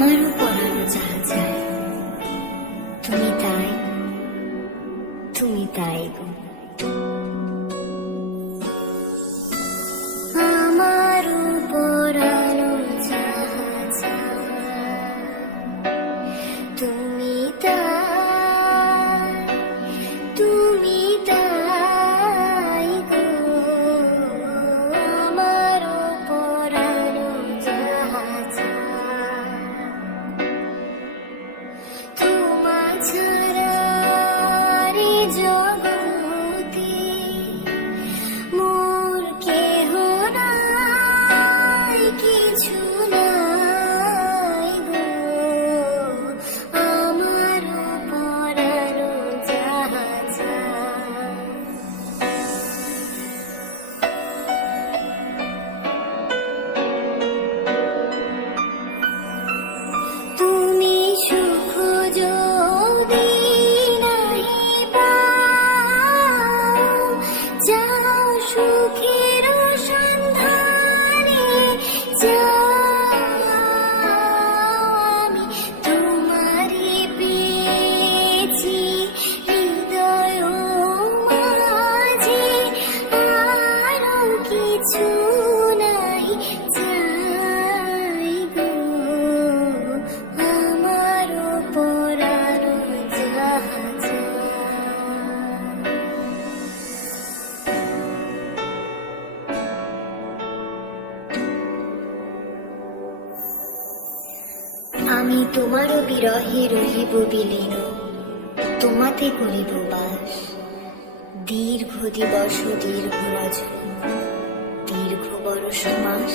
আমারও পরানো যাহা চায়, তুমি তাই, তুমি তাই গো। আমারও পরানো যাহা চায়, তুমি তাই, তুমি তাই গো। আমারও পরানো যাহা চায়, তোমা ছাড়া রে জগতে মোর কেহ নাই, কিছু নাই গো। আমারও পরানো যাহা চায়, তুমি সুখ যদি নাহি পাও, যাও সুখের সন্ধানে যাও। আমি তোমারে পেয়েছি হৃদয় মাঝে, আরো কিছু নাহি চাই গো। আমারও পরানো যাহা চায়, আমি তোমারও বিরহে রহিব বিলীন, তোমাতে করিব বাস। দীর্ঘ দিবস দীর্ঘ রজনী, দীর্ঘ বরষ মাস।